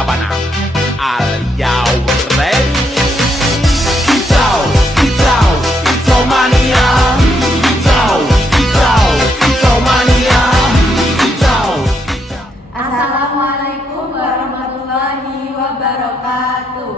Sabana. Are you ready? Kicau, kicau, kicau mania. Kicau, kicau, kicau mania. Kicau, kicau. Assalamualaikum warahmatullahi wabarakatuh.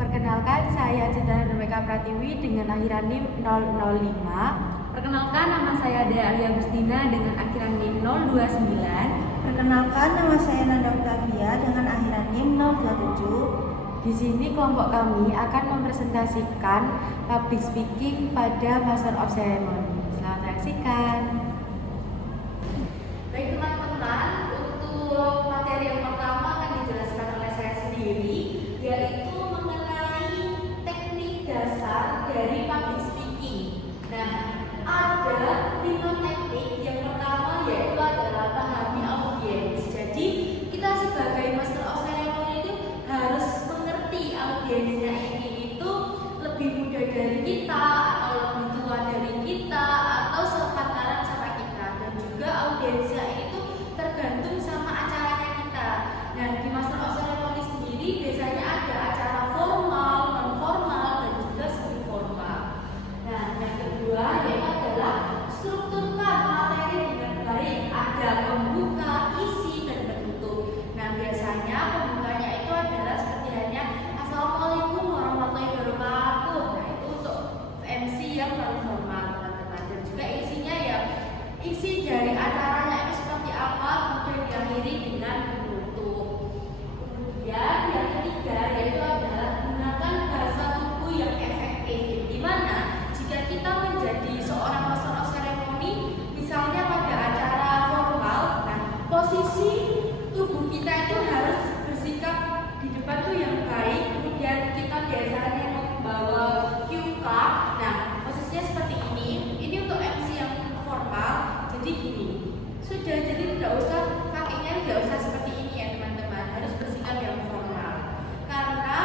Perkenalkan, saya Citra Nurmeka Pratiwi dengan akhiran NIM 005. Perkenalkan, nama saya Dea Alia Agustina dengan akhiran NIM 029. Perkenalkan, nama saya Nanda Octavia dengan akhiran NIM 027. Di sini kelompok kami akan mempresentasikan public speaking pada Master of Ceremony. Selamat menyaksikan. Baik teman-teman, untuk materi yang pertama akan dijelaskan oleh saya sendiri, yaitu mengenai teknik dasar dari public speaking. Nah, ada 5 teknik. Yang pertama yaitu adalah pahami audiens. Jadi kita sebagai Master of Ceremony itu harus mengerti audiensnya ini itu lebih muda dari kita atau lebih tua dari kita atau sepantaran sama kita, dan juga audiensnya itu tergantung sama acaranya kita. Nah, di Master of Ceremony sendiri biasanya ada acara formal, non formal, dan juga semi formal. Nah, yang kedua yaitu adalah strukturkan materi dengan baik, ada pembuka, isi, dan penutup. Nah, biasanya pembukanya itu adalah seperti hanya Assalamualaikum warahmatullahi wabarakatuh. Nah, itu untuk MC yang non formal teman-teman, dan juga isinya ya isi dari acaranya itu seperti apa, kemudian diakhiri dengan penutup. Kemudian yang ketiga yaitu adalah gunakan bahasa tubuh yang efektif, di mana jika kita menjadi seorang Master of Ceremony, misalnya pada acara formal, nah posisi tubuh kita itu harus bersikap di depan tuh yang baik, kemudian kita biasanya membawa cue card. Nah, posisinya seperti ini untuk MC yang formal. Jadi gini, sudah, jadi tidak usah kakinya tidak usah seperti ini ya teman-teman, harus bersikap yang formal karena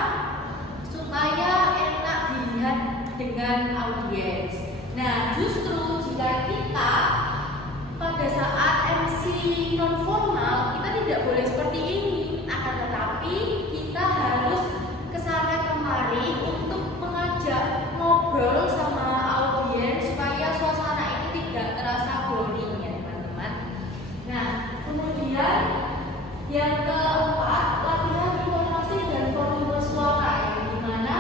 supaya enak dilihat dengan audiens. Nah, justru jika kita pada saat MC non formal kita tidak boleh seperti ini, akan tetapi kita harus kesana kemari untuk mengajak ngobrol sama audiens supaya suasana ini tidak terasa boring ya teman-teman. Nah, kemudian yang keempat, latihan intonasi dan volume suara, yang dimana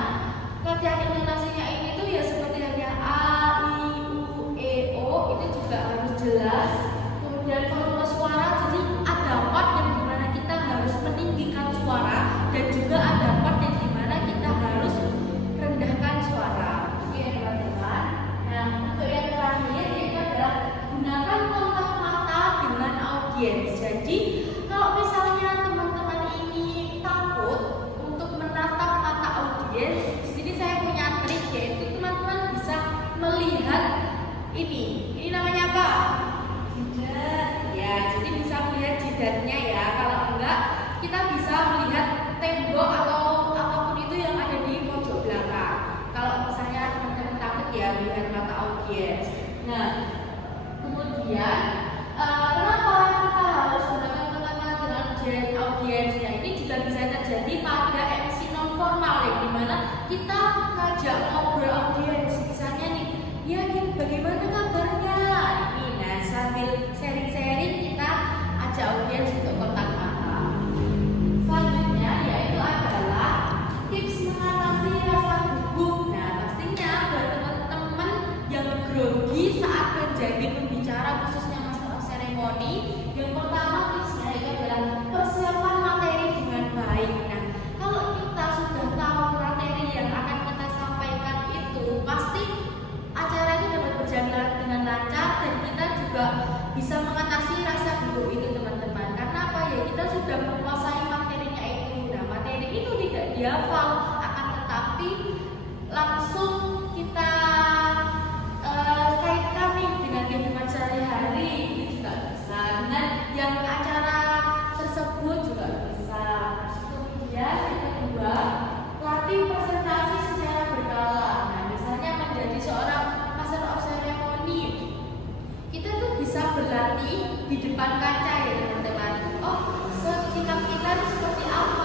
latihan intonasinya ini tuh ya seperti hanya A, I, U, E, O, itu juga harus jelas. Kemudian volume suara, jadi ada part yang dimana kita harus meninggikan suara, dan juga ada part yang dimana kita harus rendahkan suara. Oke teman-teman. Nah, untuk yang terakhir yaitu adalah gunakan kontak mata dengan audiens. Jadi kalau misalnya teman-teman ini takut untuk menatap mata audiens, di sini saya punya trik, yaitu teman-teman bisa melihat ini namanya apa? Jidat. Ya, jadi bisa melihat jidatnya ya. Kalau enggak, kita bisa melihat tembok atau apapun itu yang ada di pojok belakang. Kalau misalnya teman-teman takut ya melihat mata audiens. Nah, kemudian kenapa kita harus menggunakan kontak mata dengan audiensnya? Ini juga bisa terjadi pada MC non formal, yang dimana kita ngajak ngobrol audiens, misalnya nih, ya bagaimana kabarnya? Ini, nah sambil sharing-sharing kita ajak audiens untuk kontak mata. Selanjutnya yaitu adalah tips mengatasi rasa gugup. Nah, pastinya buat teman-teman yang grogi saat menjadi pembicara khususnya Master of Ceremony, yang pertama tipsnya itu adalah persiapan materi dengan baik. Nah, kalau kita sudah tahu materi yang akan kita sampaikan itu, pasti acara itu dapat berjalan dengan lancar, dan kita juga bisa mengatasi rasa gugup itu teman-teman. Karena apa ya, kita sudah menguasai materinya itu. Nah, materi itu tidak dihafal, akan tetapi langsung kita kaitkan nih dengan kehidupan sehari-hari, itu juga bisa, dengan yang acara tersebut juga bisa. Kemudian yang kedua, latih presentasi secara berkala. Nah, misalnya menjadi seorang Master of Ceremony, kita tuh bisa berlatih di depan kaca ya teman-teman. Oh, sikap kita seperti apa?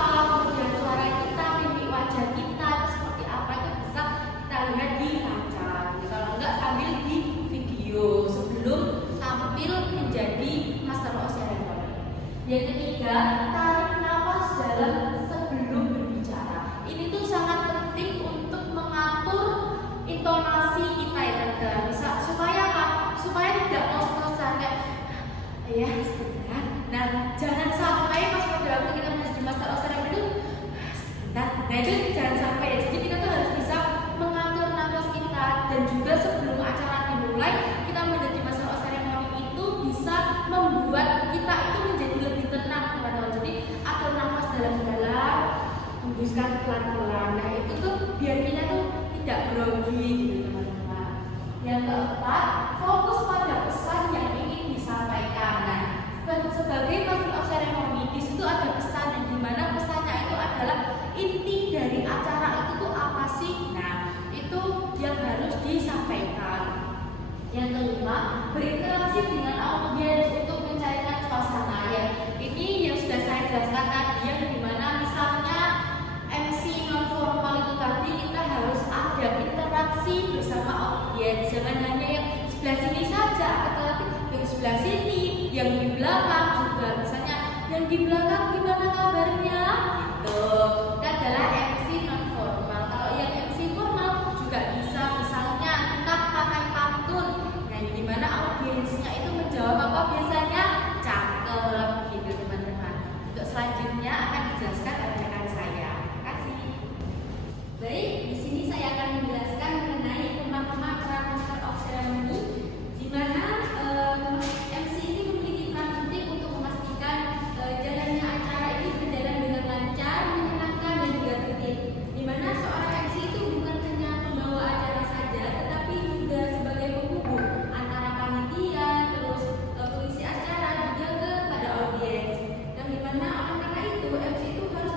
dihembuskan pelan-pelan. Nah itu tuh biar kita tuh tidak grogi gitu teman-teman. Yang keempat, fokus pada pesan yang ingin disampaikan. Nah, sebagai master of ceremony di situ ada pesan yang dimana pesannya itu adalah inti dari acara itu tuh apa sih? Nah itu yang harus disampaikan. Yang kelima, berinteraksi dengan audiens untuk mencairkan suasana. Ya, ini yang sudah saya jelaskan tadi, yang dimana misalnya MC non formal itu tadi kita harus ada interaksi bersama audiens, jangan hanya yang sebelah sini saja, tetapi yang sebelah sini, yang di belakang juga. Misalnya yang di belakang gimana kabarnya? Itu adalah MC non formal. Kalau yang MC formal juga bisa, misalnya kita pakai pantun, nah dimana audiensnya itu menjawab apa biasanya? Cakep gitu teman-teman. Untuk selanjutnya akan dijelaskan oleh rekan saya. Terima kasih. Baik, di sini saya akan menjelaskan mengenai pemahaman acara Master of Ceremony, di mana MC ini memiliki peran penting untuk memastikan jalannya acara ini berjalan dengan lancar, menyenangkan dan juga tertib. Di mana seorang MC itu bukan hanya pembawa acara saja, tetapi juga sebagai penghubung antara panitia, terus pengisi acara juga kepada audiens. Yang dimana oleh karena itu MC itu harus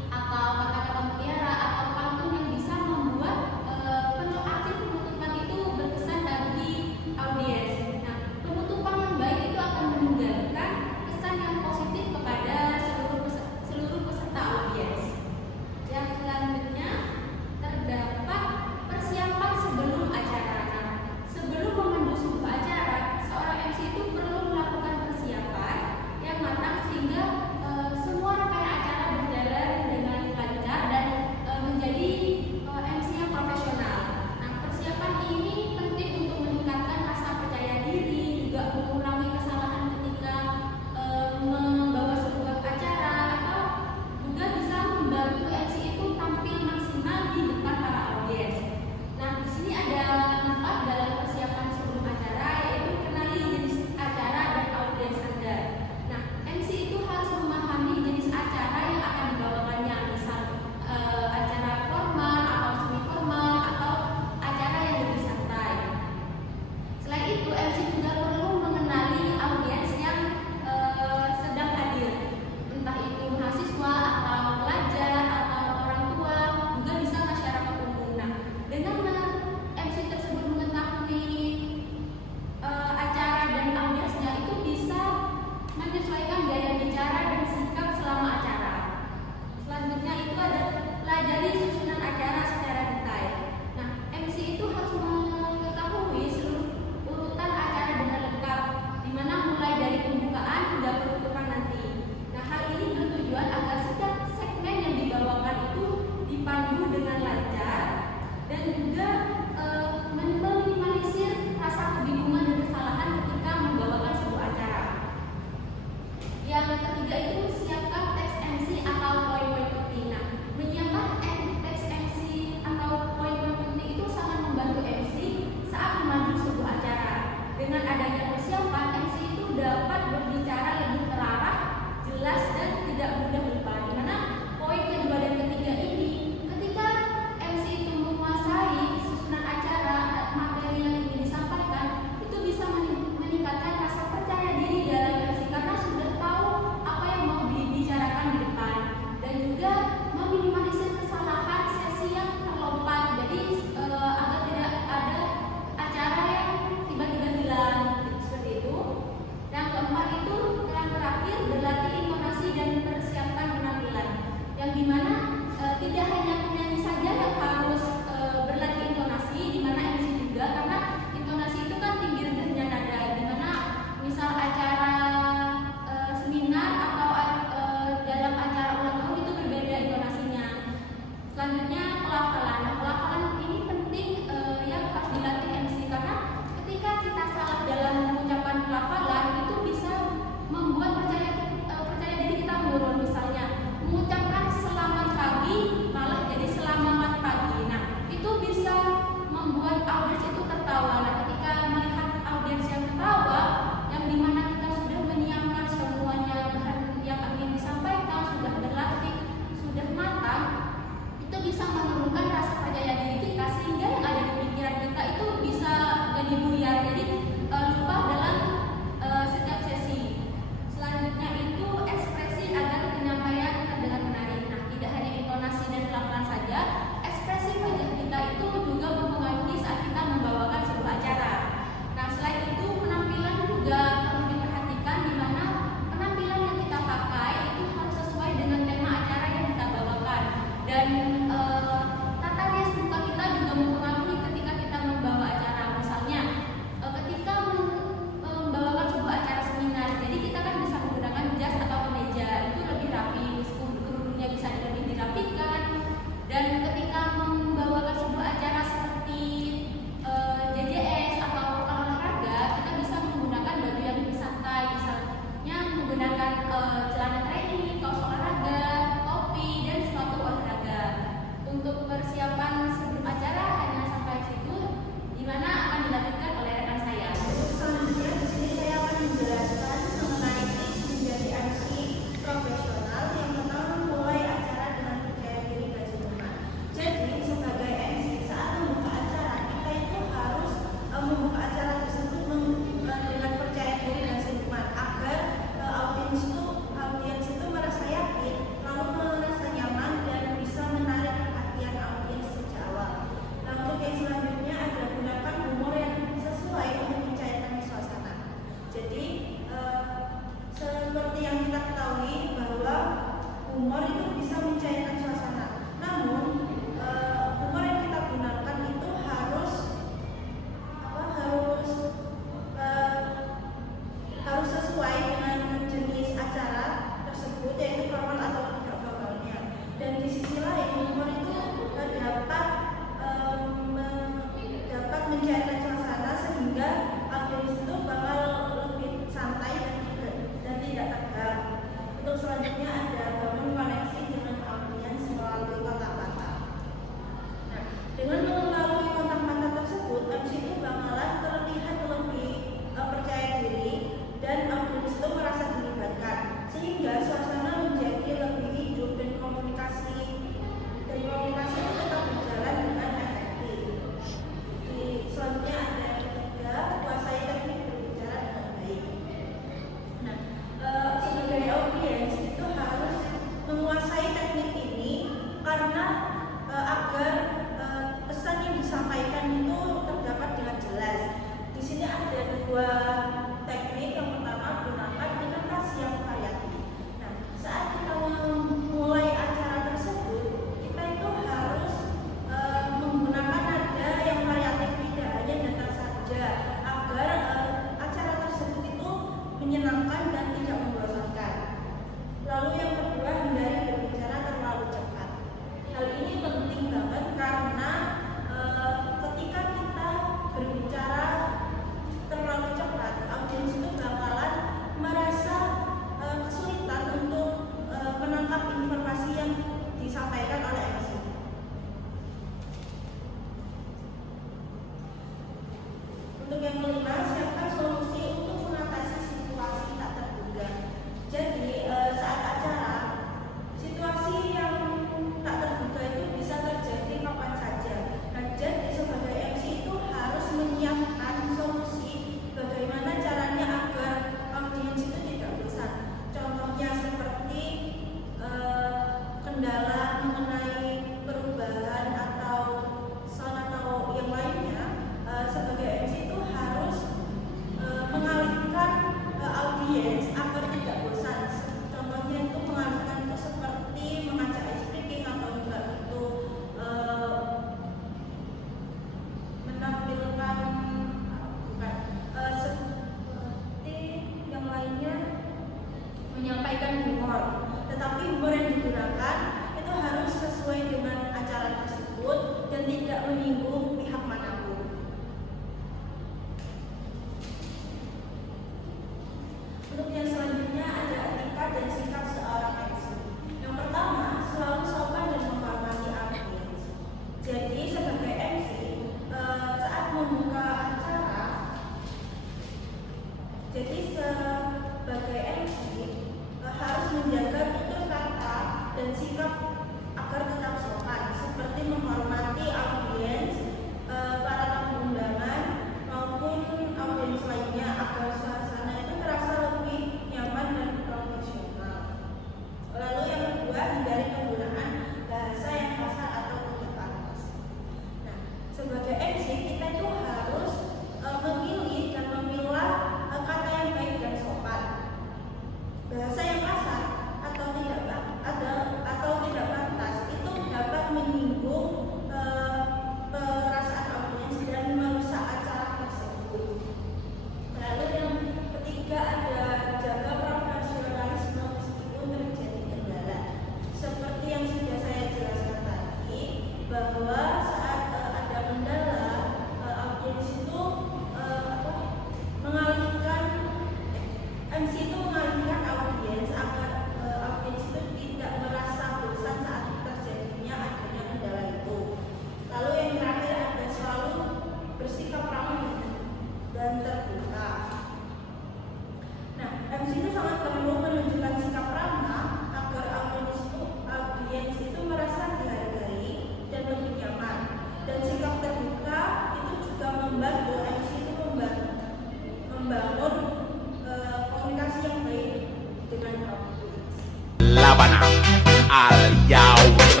Are y'all